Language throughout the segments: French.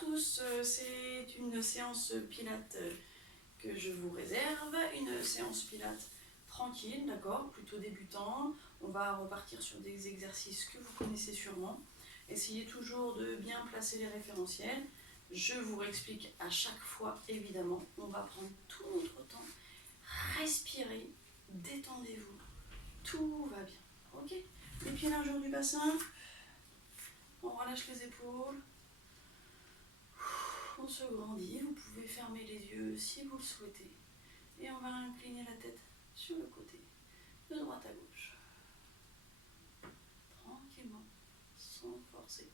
tous, c'est une séance pilates que je vous réserve, une séance pilates tranquille, d'accord, plutôt débutant. On va repartir sur des exercices que vous connaissez sûrement. Essayez toujours de bien placer les référentiels. Je vous réexplique à chaque fois, évidemment. On va prendre tout notre temps. Respirez, détendez-vous. Tout va bien, ok? Les pieds largeur du bassin. On relâche les épaules. On se grandit. Vous pouvez fermer les yeux si vous le souhaitez. Et on va incliner la tête sur le côté, de droite à gauche. Tranquillement, sans forcer.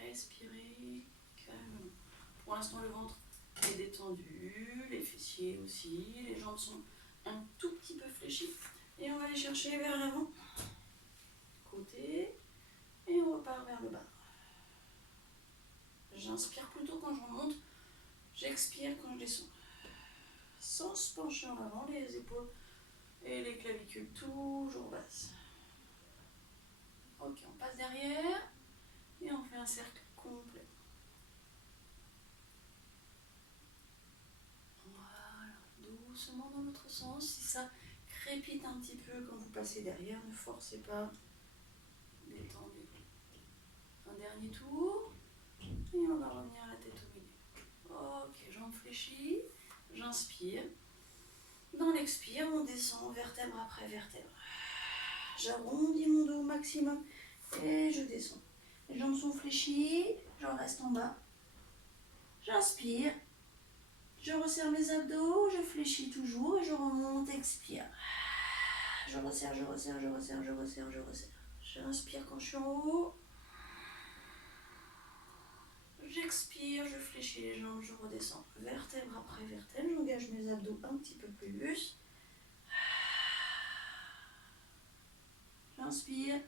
Respirez calmement. Pour l'instant, le ventre est détendu, les fessiers aussi, les jambes sont un tout petit peu fléchies. Et on va les chercher vers l'avant, côté, et on repart vers le bas. J'inspire plutôt quand je remonte, j'expire quand je descends. Sans se pencher en avant, les épaules et les clavicules toujours basses. Ok, on passe derrière et on fait un cercle complet. Voilà, doucement dans l'autre sens. Si ça crépite un petit peu quand vous passez derrière, ne forcez pas. Détendez-vous. Un dernier tour et on va revenir à la tête au milieu. Ok, jambes fléchies, j'inspire. Dans l'expire, on descend vertèbre après vertèbre. J'arrondis mon dos au maximum et je descends. Les jambes sont fléchies, je reste en bas. J'inspire, je resserre mes abdos, je fléchis toujours et je remonte, expire. Je resserre, je resserre, je resserre, je resserre, je resserre. J'inspire quand je suis en haut. J'expire, je fléchis les jambes, je redescends. Vertèbre après vertèbre, j'engage mes abdos un petit peu plus. J'inspire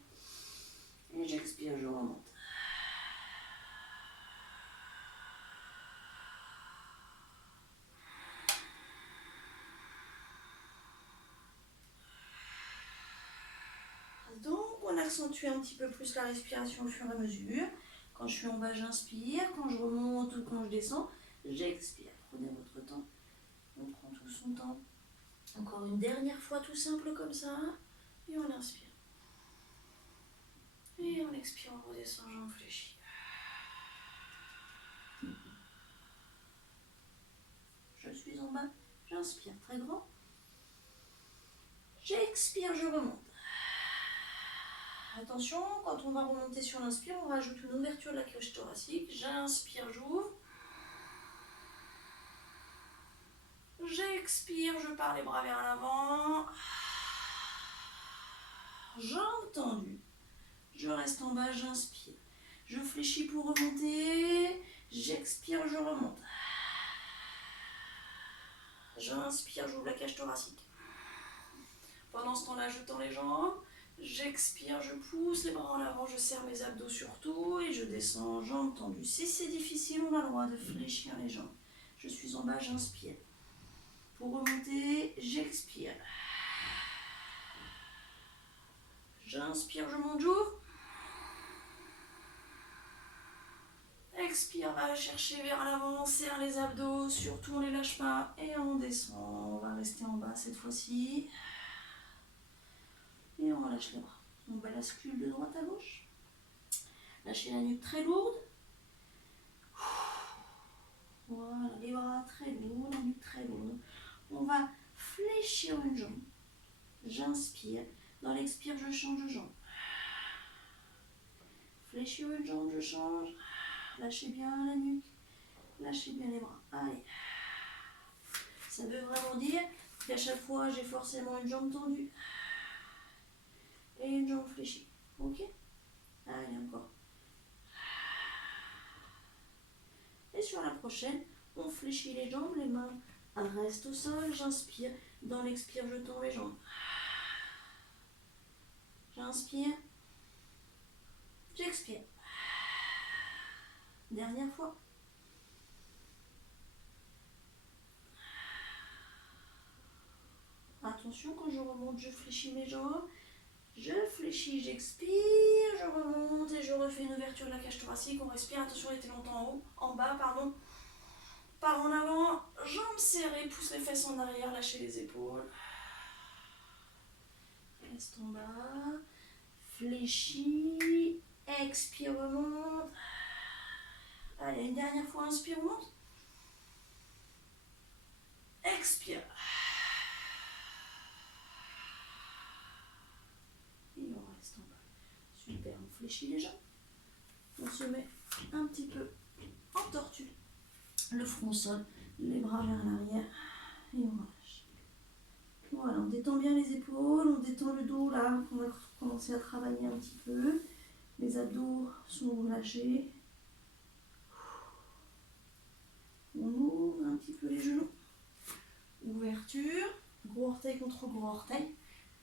et j'expire, je remonte. Donc, on accentue un petit peu plus la respiration au fur et à mesure. Quand je suis en bas, j'inspire. Quand je remonte ou quand je descends, j'expire. Prenez votre temps. On prend tout son temps. Encore une dernière fois, tout simple comme ça. Et on inspire. Et on expire, on redescend, jambes fléchies. Je suis en bas, j'inspire très grand. J'expire, je remonte. Attention, quand on va remonter sur l'inspire, on rajoute une ouverture de la cage thoracique. J'inspire, j'ouvre. J'expire, je pars les bras vers l'avant. Jambes tendues. Je reste en bas, j'inspire. Je fléchis pour remonter. J'expire, je remonte. J'inspire, j'ouvre la cage thoracique. Pendant ce temps-là, je tends les jambes. J'expire, je pousse les bras en avant, je serre mes abdos surtout et je descends, jambes tendues. Si c'est difficile, on a le droit de fléchir les jambes. Je suis en bas, j'inspire. Pour remonter, j'expire. J'inspire, je monte, j'ouvre. Expire, va chercher vers l'avant, serre les abdos, surtout on ne les lâche pas. Et on descend, on va rester en bas cette fois-ci. Et on relâche les bras. On bascule de droite à gauche. Lâchez la nuque très lourde. Voilà, les bras très lourds, la nuque très lourde. On va fléchir une jambe. J'inspire. Dans l'expire, je change de jambe. Fléchir une jambe, je change. Lâchez bien la nuque. Lâchez bien les bras. Allez. Ça veut vraiment dire qu'à chaque fois, j'ai forcément une jambe tendue et une jambe fléchie. Ok? Allez, encore. Et sur la prochaine, on fléchit les jambes, les mains restent au sol. J'inspire. Dans l'expire, je tends mes jambes. J'inspire. J'expire. Dernière fois. Attention, quand je remonte, je fléchis mes jambes. Je fléchis, j'expire, je remonte et je refais une ouverture ouverture de la cage thoracique. On respire, attention, restez longtemps en haut, en bas, pardon. Par en avant, jambes serrées, pousse les fesses en arrière, lâchez les épaules. Reste en bas. Fléchis. Expire, remonte. Allez, une dernière fois, inspire, remonte. Expire. Et on reste en bas. Super, on fléchit les jambes. On se met un petit peu en tortue. Le front au sol, les bras vers l'arrière. Et on relâche. Voilà, on détend bien les épaules, on détend le dos là. On va commencer à travailler un petit peu. Les abdos sont relâchés. On ouvre un petit peu les genoux. Ouverture, gros orteil contre gros orteil.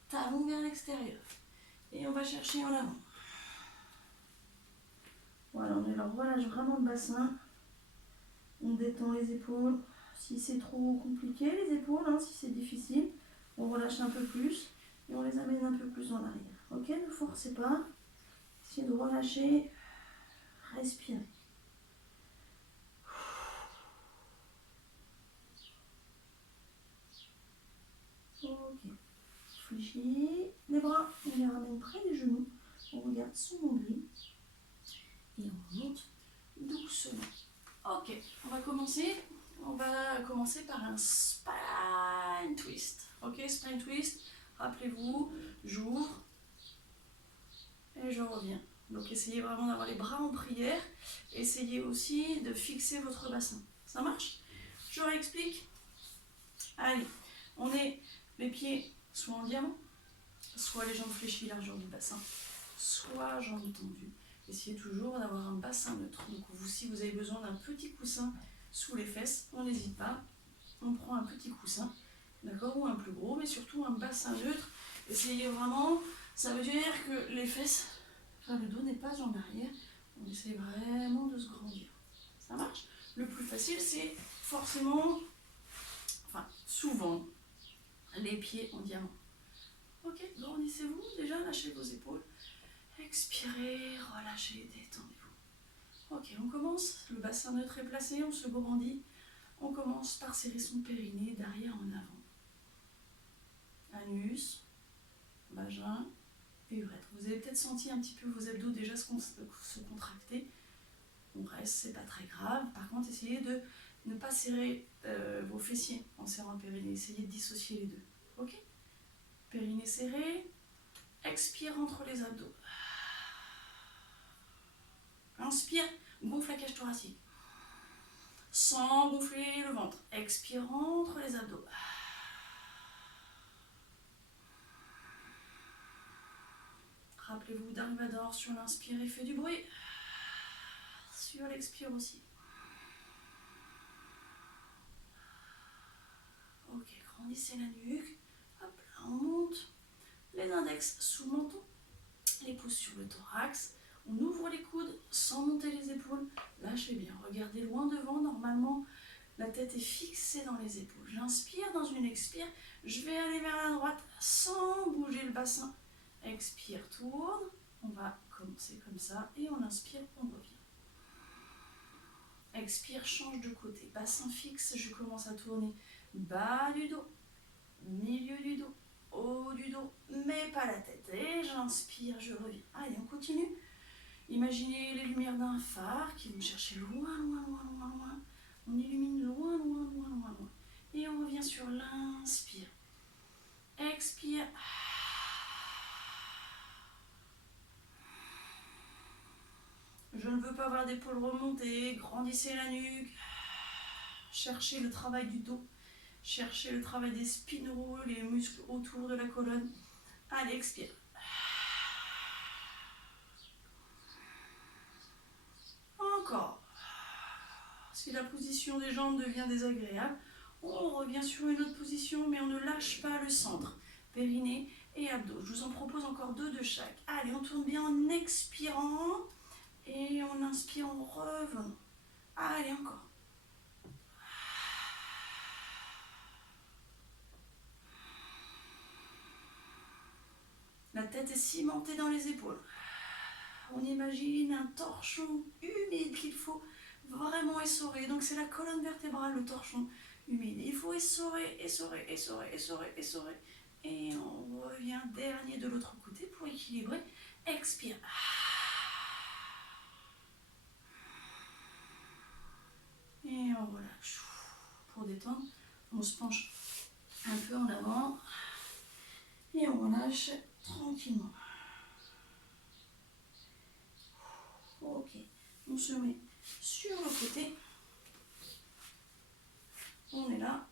Talon vers l'extérieur. Et on va chercher en avant. Voilà, on relâche vraiment le bassin. On détend les épaules. Si c'est trop compliqué, les épaules, si c'est difficile, on relâche un peu plus et on les amène un peu plus en arrière. Ok, ne forcez pas. Essayez de relâcher. Respirez. Ok. Fléchis les bras, on les ramène près des genoux. On regarde son nombril. Et on monte doucement. Ok, on va commencer. On va commencer par un spine twist. Ok, spine twist. Rappelez-vous, j'ouvre et je reviens. Donc essayez vraiment d'avoir les bras en prière. Essayez aussi de fixer votre bassin. Ça marche? Je réexplique. Allez, on est les pieds soit en diamant, soit les jambes fléchies, largeur du bassin, soit jambes tendues. Essayez toujours d'avoir un bassin neutre. Donc vous, si vous avez besoin d'un petit coussin sous les fesses, on n'hésite pas. On prend un petit coussin, d'accord, ou un plus gros, mais surtout un bassin neutre. Essayez vraiment, ça veut dire que les fesses, enfin le dos n'est pas en arrière. On essaie vraiment de se grandir. Ça marche? Le plus facile, c'est forcément, enfin souvent, les pieds en diamant. Ok, grandissez-vous déjà, lâchez vos épaules. Expirez, relâchez, détendez-vous. Ok, on commence. Le bassin neutre est placé, on se grandit. On commence par serrer son périnée d'arrière en avant. Anus, vagin et urètre. Vous avez peut-être senti un petit peu vos abdos déjà se contracter. On reste, c'est pas très grave. Par contre, essayez de ne pas serrer vos fessiers en serrant le périnée. Essayez de dissocier les deux. Ok? Périnée serré. Expire entre les abdos. Inspire, gonfle la cage thoracique. Sans gonfler le ventre. Expire entre les abdos. Rappelez-vous d'Arvador sur l'inspire et fait du bruit. Sur l'expire aussi. Ok, grandissez la nuque. Hop là, on monte. Les index sous le menton. Les pouces sur le thorax. On ouvre les coudes sans monter les épaules. Lâchez bien. Regardez loin devant. Normalement, la tête est fixée dans les épaules. J'inspire dans une expire. Je vais aller vers la droite sans bouger le bassin. Expire, tourne. On va commencer comme ça. Et on inspire, on revient. Expire, change de côté. Bassin fixe, je commence à tourner. Bas du dos. Milieu du dos. Haut du dos. Mais pas la tête. Et j'inspire, je reviens. Allez, on continue. Imaginez les lumières d'un phare qui vont chercher loin, loin, loin, loin, loin. On illumine loin, loin, loin, loin, loin. Et on revient sur l'inspire. Expire. Je ne veux pas avoir d'épaule remontée. Grandissez la nuque. Cherchez le travail du dos. Cherchez le travail des spinaux, les muscles autour de la colonne. Allez, expire. Encore. Si la position des jambes devient désagréable, on revient sur une autre position, mais on ne lâche pas le centre. Périnée et abdos. Je vous en propose encore 2 de chaque. Allez, on tourne bien en expirant. Et on inspire en revenant. Allez, encore. La tête est cimentée dans les épaules. On imagine un torchon humide qu'il faut vraiment essorer. Donc c'est la colonne vertébrale, le torchon humide. Il faut essorer, essorer, essorer, essorer, essorer. Et on revient dernier de l'autre côté pour équilibrer. Expire. Et on relâche. Pour détendre, on se penche un peu en avant. Et on relâche tranquillement. Ok. On se met sur le côté. On est là.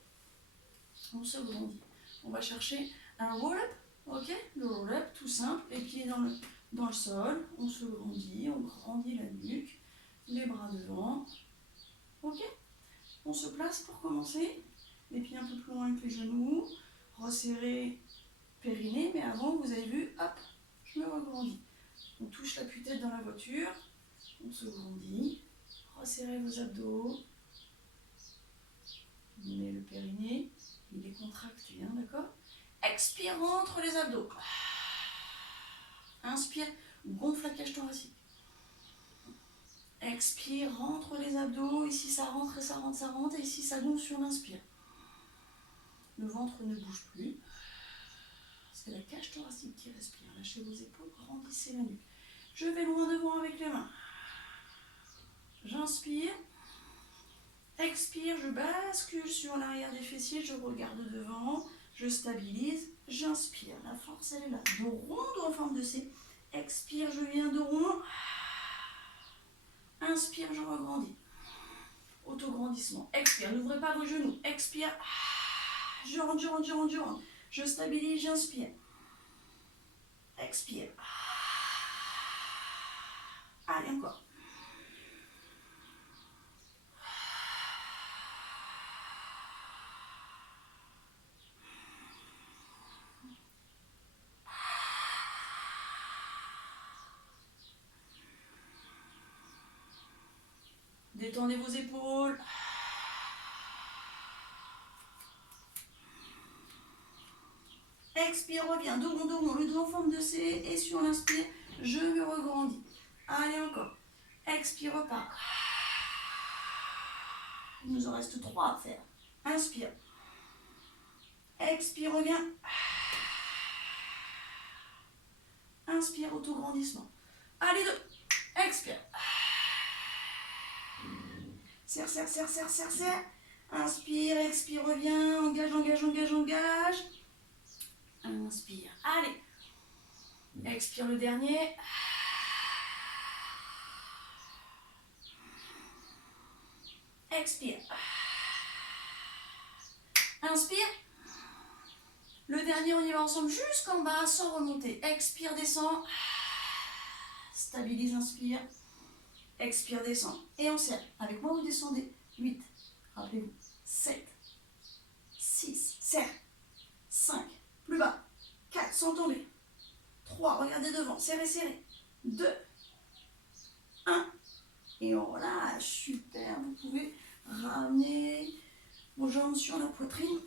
On se grandit. On va chercher un roll-up. Ok. Le roll-up, tout simple. Les pieds dans le sol. On se grandit. On grandit la nuque. Les bras devant. Ok. On se place pour commencer. Les pieds un peu plus loin que les genoux. Resserrer périnée. Mais avant, vous avez vu, hop, je me regrandis. On touche la tête dans la voiture. On se grandit. Resserrez vos abdos. Mais le périnée, il est contracté, hein, d'accord? Expire, rentre les abdos. Inspire, gonfle la cage thoracique. Expire, rentre les abdos. Ici, ça rentre et ça rentre, ça rentre. Et ici, ça gonfle sur l'inspire. Le ventre ne bouge plus. C'est la cage thoracique qui respire. Lâchez vos épaules, grandissez la nuque. Je vais loin devant avec les mains. J'inspire. Expire, je bascule sur l'arrière des fessiers, je regarde devant, je stabilise, j'inspire. La force, elle est là. Dos rond, dos en forme de C. Expire, je viens dos rond. Inspire, je regrandis. Autograndissement. Expire, n'ouvrez pas vos genoux. Expire. Je rentre, je rentre, je rentre, je rentre. Je stabilise, j'inspire. Expire. Allez, encore. Détendez vos épaules. Expire, reviens, dos rond, le dos en forme de C. Et sur l'inspire, je me regrandis. Allez, encore. Expire, repart. Il nous en reste 3 à faire. Inspire. Expire, reviens. Inspire, autograndissement. Allez, 2. Expire. Serre, serre, serre, serre, serre, serre. Inspire, expire, reviens. Engage, engage, engage, engage. Inspire. Allez. Expire le dernier. Expire. Inspire. Le dernier, on y va ensemble jusqu'en bas sans remonter. Expire, descend. Stabilise, inspire. Expire, descend. Et on serre. Avec moi, vous descendez. 8. Rappelez-vous. 7. 6. Serre. 5. Plus bas. 4. Sans tomber. 3. Regardez devant. Serrez, serrez. 2. 1. Et on relâche. Super. Vous pouvez ramener vos jambes sur la poitrine.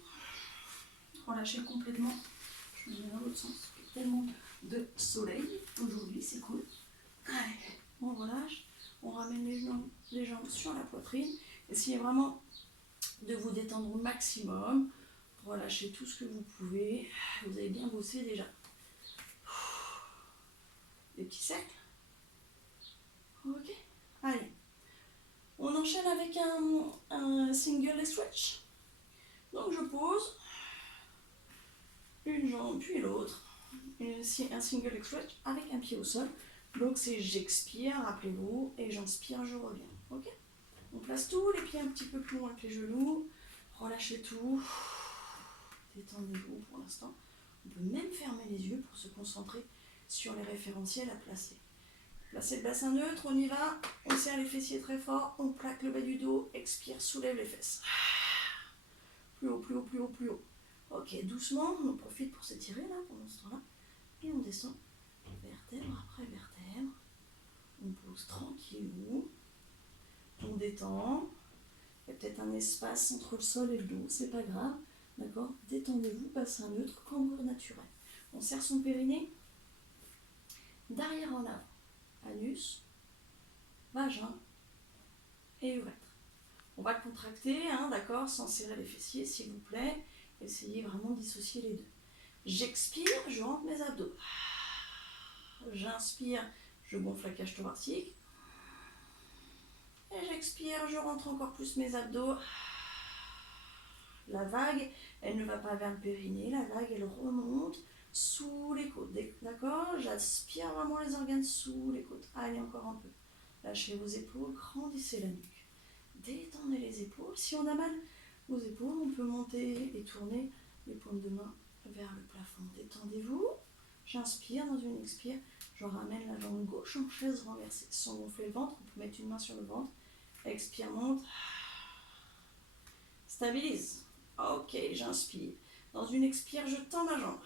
Relâchez complètement. Je me mets dans l'autre sens. Il y a tellement de soleil aujourd'hui. C'est cool. Allez. On relâche. On ramène les jambes sur la poitrine. Essayez vraiment de vous détendre au maximum. Relâchez tout ce que vous pouvez. Vous avez bien bossé déjà. Des petits cercles. Ok. Allez. On enchaîne avec un single leg stretch. Donc je pose une jambe puis l'autre. Un single leg stretch avec un pied au sol. Donc c'est j'expire, rappelez-vous, et j'inspire, je reviens. Ok? On place tous les pieds un petit peu plus loin que les genoux. Relâchez tout. Détendez-vous pour l'instant. On peut même fermer les yeux pour se concentrer sur les référentiels à placer. Placez le bassin neutre, on y va. On serre les fessiers très fort. On plaque le bas du dos. Expire, soulève les fesses. Plus haut, plus haut, plus haut, plus haut. Ok, doucement, on en profite pour s'étirer là pendant ce temps-là. Et on descend vertèbre après vertèbre. On pose tranquillou. On détend. Il y a peut-être un espace entre le sol et le dos, c'est pas grave. D'accord? Détendez-vous, bassin neutre, cambrure naturelle. On serre son périnée d'arrière en avant. anus, vagin et urètre. On va contracter, hein, d'accord, sans serrer les fessiers, s'il vous plaît. Essayez vraiment de dissocier les deux. J'expire, je rentre mes abdos. J'inspire, je gonfle la cage thoracique. Et j'expire, je rentre encore plus mes abdos. La vague, elle ne va pas vers le périnée, la vague, elle remonte sous les côtes. D'accord? J'aspire vraiment les organes sous les côtes. Allez, encore un peu. Lâchez vos épaules, grandissez la nuque. Détendez les épaules. Si on a mal aux épaules, on peut monter et tourner les paumes de main vers le plafond. Détendez-vous. J'inspire, dans une expire, je ramène la jambe gauche en chaise renversée. Sans gonfler le ventre, on peut mettre une main sur le ventre. Expire, monte. Stabilise. Ok, j'inspire. Dans une expire, je tends ma jambe.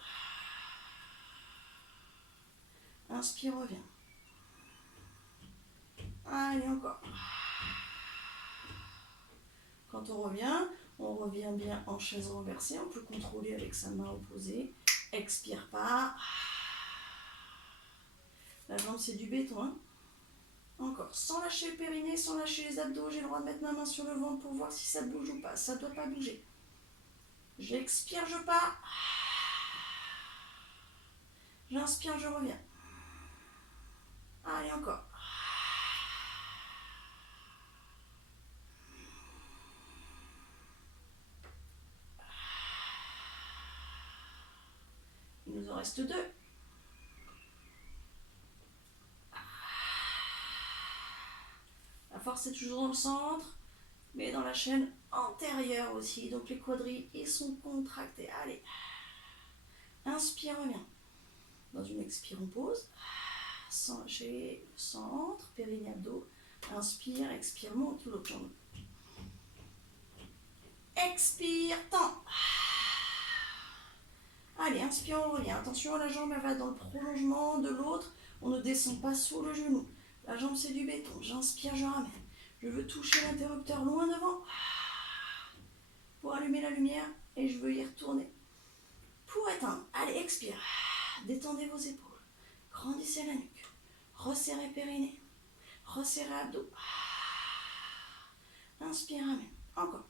Inspire, reviens. Allez, encore. Quand on revient bien en chaise renversée. On peut contrôler avec sa main opposée. Expire pas. La jambe, c'est du béton. Hein. Encore. Sans lâcher le périnée, sans lâcher les abdos. J'ai le droit de mettre ma main sur le ventre pour voir si ça bouge ou pas. Ça ne doit pas bouger. J'expire, je pars. J'inspire, je reviens. Allez, encore. Il nous en reste 2. La force est toujours dans le centre, mais dans la chaîne antérieure aussi. Donc les quadris, ils sont contractés. Allez. Inspire, reviens. Dans une expire, on pose. Sans lâcher le centre, périnée, abdos. Inspire, expire, monte l'autre jambe. Expire, tends. Allez, inspire, on revient. Attention, la jambe, elle va dans le prolongement de l'autre. On ne descend pas sous le genou. La jambe, c'est du béton. J'inspire, je ramène. Je veux toucher l'interrupteur loin devant pour allumer la lumière et je veux y retourner. Pour éteindre, allez, expire. Détendez vos épaules. Grandissez la nuque. Resserrez périnée. Resserrez abdos. Inspire, ramène. Encore.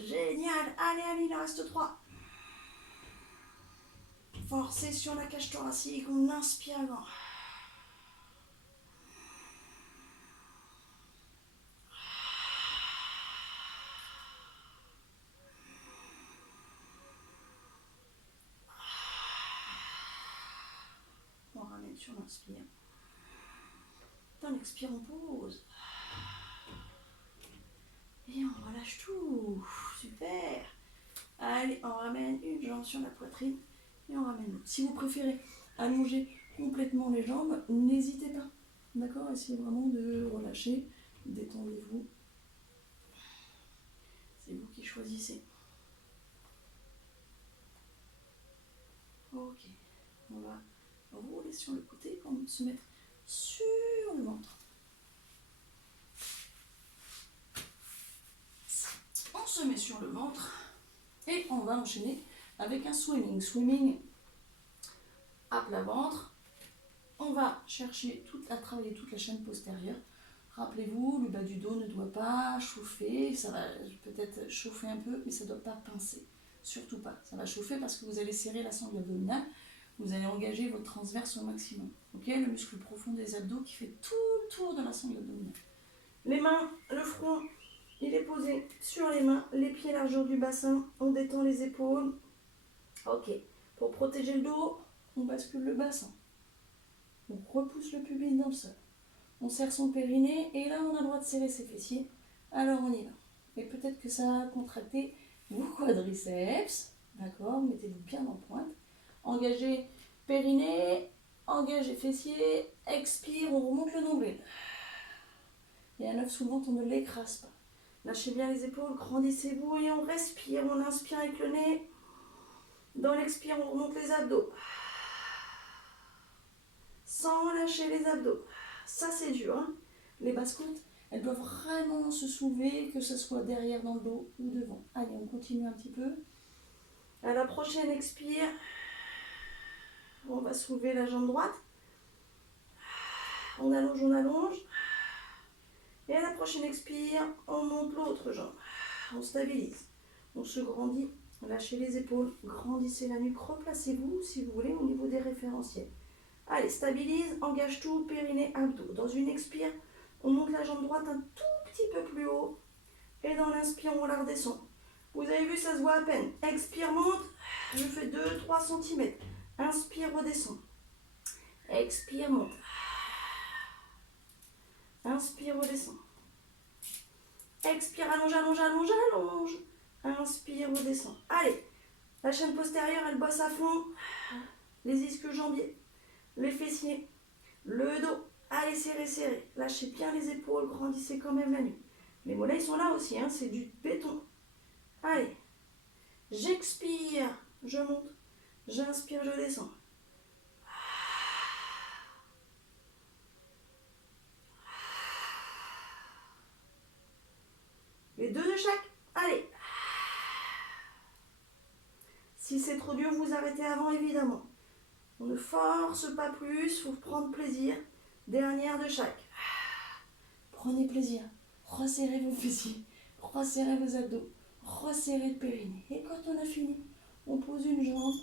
Génial. Allez, il en reste 3. Forcez sur la cage thoracique. On inspire grand. On ramène sur l'inspire. Dans l'expire, on pose. Et on relâche tout. Super. Allez, on ramène une jambe sur la poitrine et on ramène l'autre. Si vous préférez allonger complètement les jambes, n'hésitez pas. D'accord? Essayez vraiment de relâcher. Détendez-vous. C'est vous qui choisissez. Ok. On va rouler sur le côté pour se mettre sur le ventre. On se met sur le ventre et on va enchaîner avec un swimming. Swimming à plat ventre. On va chercher à travailler toute la chaîne postérieure. Rappelez-vous, le bas du dos ne doit pas chauffer. Ça va peut-être chauffer un peu, mais ça ne doit pas pincer. Surtout pas. Ça va chauffer parce que vous allez serrer la sangle abdominale. Vous allez engager votre transverse au maximum. Ok, le muscle profond des abdos qui fait tout le tour de la sangle abdominale. Les mains, le front, il est posé sur les mains, les pieds largeur du bassin, on détend les épaules. Ok, pour protéger le dos, on bascule le bassin. On repousse le pubis dans le sol. On serre son périnée et là on a le droit de serrer ses fessiers. Alors on y va. Et peut-être que ça a contracté vos quadriceps. D'accord, mettez-vous bien en pointe. Engagez périnée, engagez fessiers, expire, on remonte le nombril. Et un œuf sous le ventre, on ne l'écrase pas. Lâchez bien les épaules, grandissez-vous et on respire. On inspire avec le nez. Dans l'expire, on remonte les abdos. Sans lâcher les abdos. Ça, c'est dur. Hein. Les basses côtes, elles doivent vraiment se soulever, que ce soit derrière dans le dos ou devant. Allez, on continue un petit peu. À la prochaine expire, On va soulever la jambe droite. On allonge, on allonge. Et à la prochaine expire, on monte l'autre jambe. On stabilise. On se grandit. Lâchez les épaules. Grandissez la nuque. Replacez-vous, si vous voulez, au niveau des référentiels. Allez, stabilise. Engage tout. Périnée, abdos. Dans une expire, on monte la jambe droite un tout petit peu plus haut. Et dans l'inspire, on la redescend. Vous avez vu, ça se voit à peine. Expire, monte. Je fais 2-3 cm. Inspire, redescend. Expire, monte. Inspire, redescend. Expire, allonge, allonge, allonge, allonge. Inspire, redescend. Allez, la chaîne postérieure, elle bosse à fond. Les ischio-jambiers, les fessiers, le dos. Allez, serrez, serrez. Lâchez bien les épaules, grandissez quand même la nuque. Les mollets, ils sont là aussi, hein, c'est du béton. Allez, j'expire, je monte. J'inspire, je descends. Les deux de chaque. Allez. Si c'est trop dur, vous arrêtez avant, évidemment. On ne force pas plus, il faut prendre plaisir. Dernière de chaque. Prenez plaisir. Resserrez vos fessiers. Resserrez vos abdos. Resserrez le périnée. Et quand on a fini, on pose une jambe,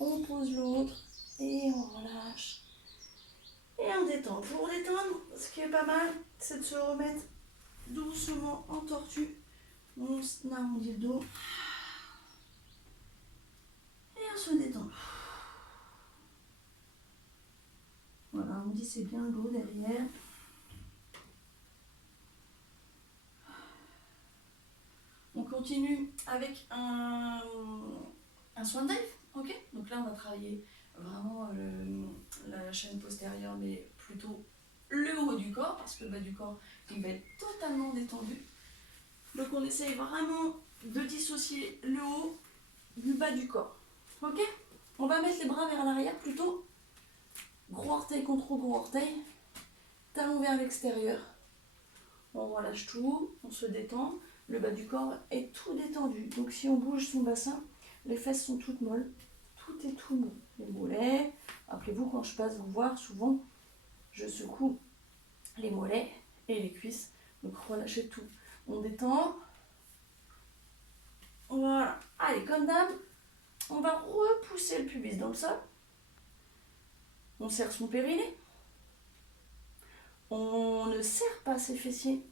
on pose l'autre et on relâche. Et on détend. Pour détendre, ce qui est pas mal, c'est de se remettre doucement en tortue. On arrondit le dos. Et on se détend. Voilà, arrondissez bien le dos derrière. On continue avec un swan dive, ok? Donc là, on va travailler vraiment la chaîne postérieure, mais plutôt le haut du corps, parce que le bas du corps, il va être totalement détendu. Donc on essaye vraiment de dissocier le haut du bas du corps, ok? On va mettre les bras vers l'arrière plutôt. Gros orteil contre gros orteil. Talon vers l'extérieur. On relâche tout, on se détend. Le bas du corps est tout détendu. Donc si on bouge son bassin, les fesses sont toutes molles. Tout est tout mou. Les mollets. Rappelez-vous, quand je passe vous voir, souvent, je secoue les mollets et les cuisses. Donc relâchez tout. On détend. Voilà. Allez, comme d'hab, on va repousser le pubis dans le sol. On serre son périnée. On ne serre pas ses fessiers.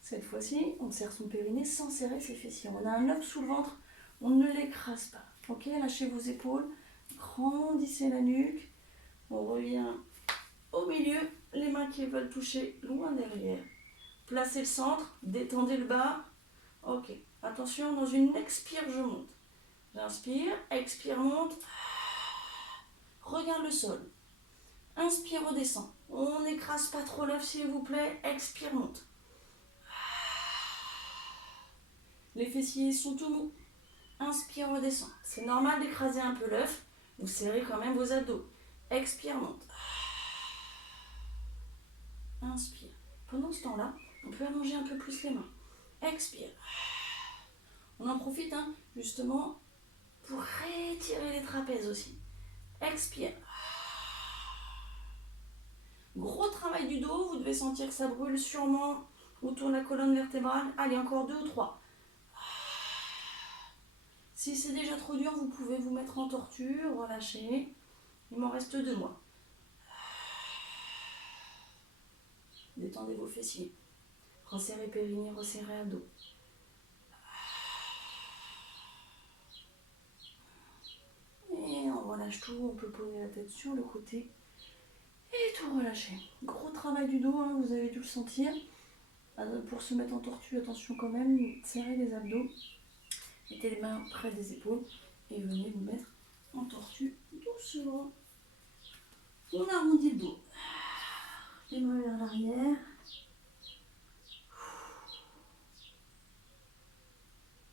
Cette fois-ci, on serre son périnée sans serrer ses fessiers. On a un œuf sous le ventre, on ne l'écrase pas. Ok, lâchez vos épaules, grandissez la nuque. On revient au milieu, les mains qui veulent toucher loin derrière. Placez le centre, détendez le bas. Ok, attention, dans une expire, je monte. J'inspire, expire, monte. Regarde le sol. Inspire, redescend. On n'écrase pas trop l'œuf, s'il vous plaît. Expire, monte. Les fessiers sont tout mous. Inspire, redescend. C'est normal d'écraser un peu l'œuf. Vous serrez quand même vos abdos. Expire, monte. Inspire. Pendant ce temps-là, on peut allonger un peu plus les mains. Expire. On en profite, hein, justement, pour rétirer les trapèzes aussi. Expire. Gros travail du dos. Vous devez sentir que ça brûle sûrement autour de la colonne vertébrale. Allez, encore 2 ou 3. Si c'est déjà trop dur, vous pouvez vous mettre en tortue, relâcher. Il m'en reste 2 mois. Détendez vos fessiers. Resserrez périnée, resserrez abdos. Et on relâche tout, on peut poser la tête sur le côté. Et tout relâcher. Gros travail du dos, hein, vous avez dû le sentir. Pour se mettre en tortue, attention quand même, serrez les abdos. Mettez les mains près des épaules et venez vous mettre en tortue doucement. On arrondit le dos. Les mains vers l'arrière.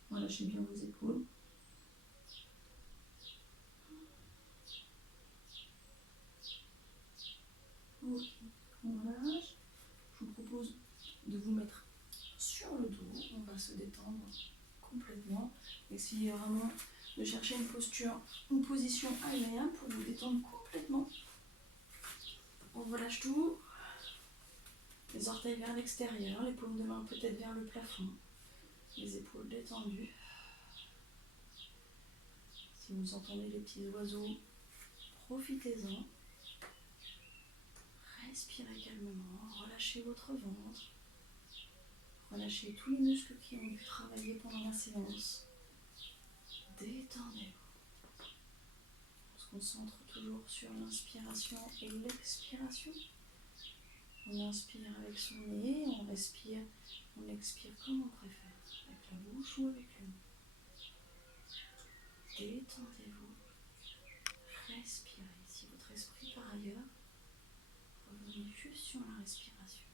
Relâchez bien vos épaules. Ok, on relâche. Je vous propose de vous mettre sur le dos. On va se détendre complètement. Essayez vraiment de chercher une posture, une position agréable pour vous détendre complètement. complètement. On relâche tout. Les orteils vers l'extérieur, les paumes de main peut-être vers le plafond. Les épaules détendues. Si vous entendez les petits oiseaux, profitez-en. Respirez calmement, relâchez votre ventre. Relâchez tous les muscles qui ont dû travailler pendant la séance. Détendez-vous. On se concentre toujours sur l'inspiration et l'expiration. On inspire avec son nez, on expire comme on préfère, avec la bouche ou avec le nez. Détendez-vous, respirez. Si votre esprit part ailleurs, revenez juste sur la respiration.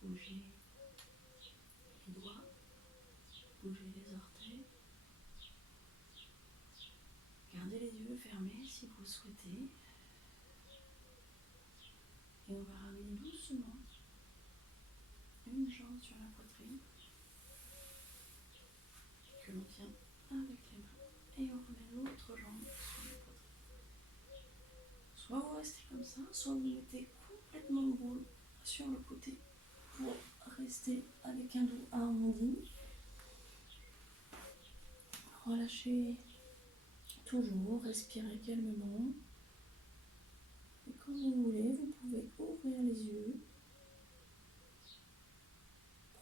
Bougez les doigts, bougez les orteils. Gardez les yeux fermés si vous le souhaitez. Et on va ramener doucement une jambe sur la poitrine que l'on tient avec les mains. Et on remet l'autre jambe sur la poitrine. Soit vous restez comme ça, soit vous mettez complètement le boule sur le côté pour rester avec un dos arrondi. Relâchez toujours, respirez calmement. Et quand vous voulez, vous pouvez ouvrir les yeux.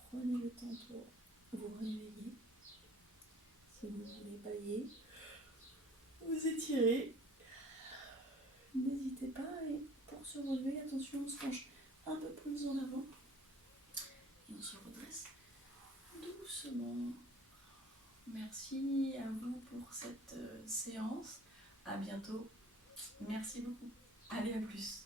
Prenez le temps pour vous réveiller. Si vous voulez bâiller, vous étirez. N'hésitez pas. Et pour se relever, attention, on se penche un peu plus en avant. Et on se redresse doucement. Merci à vous pour cette séance. À bientôt. Merci beaucoup. Allez, à plus.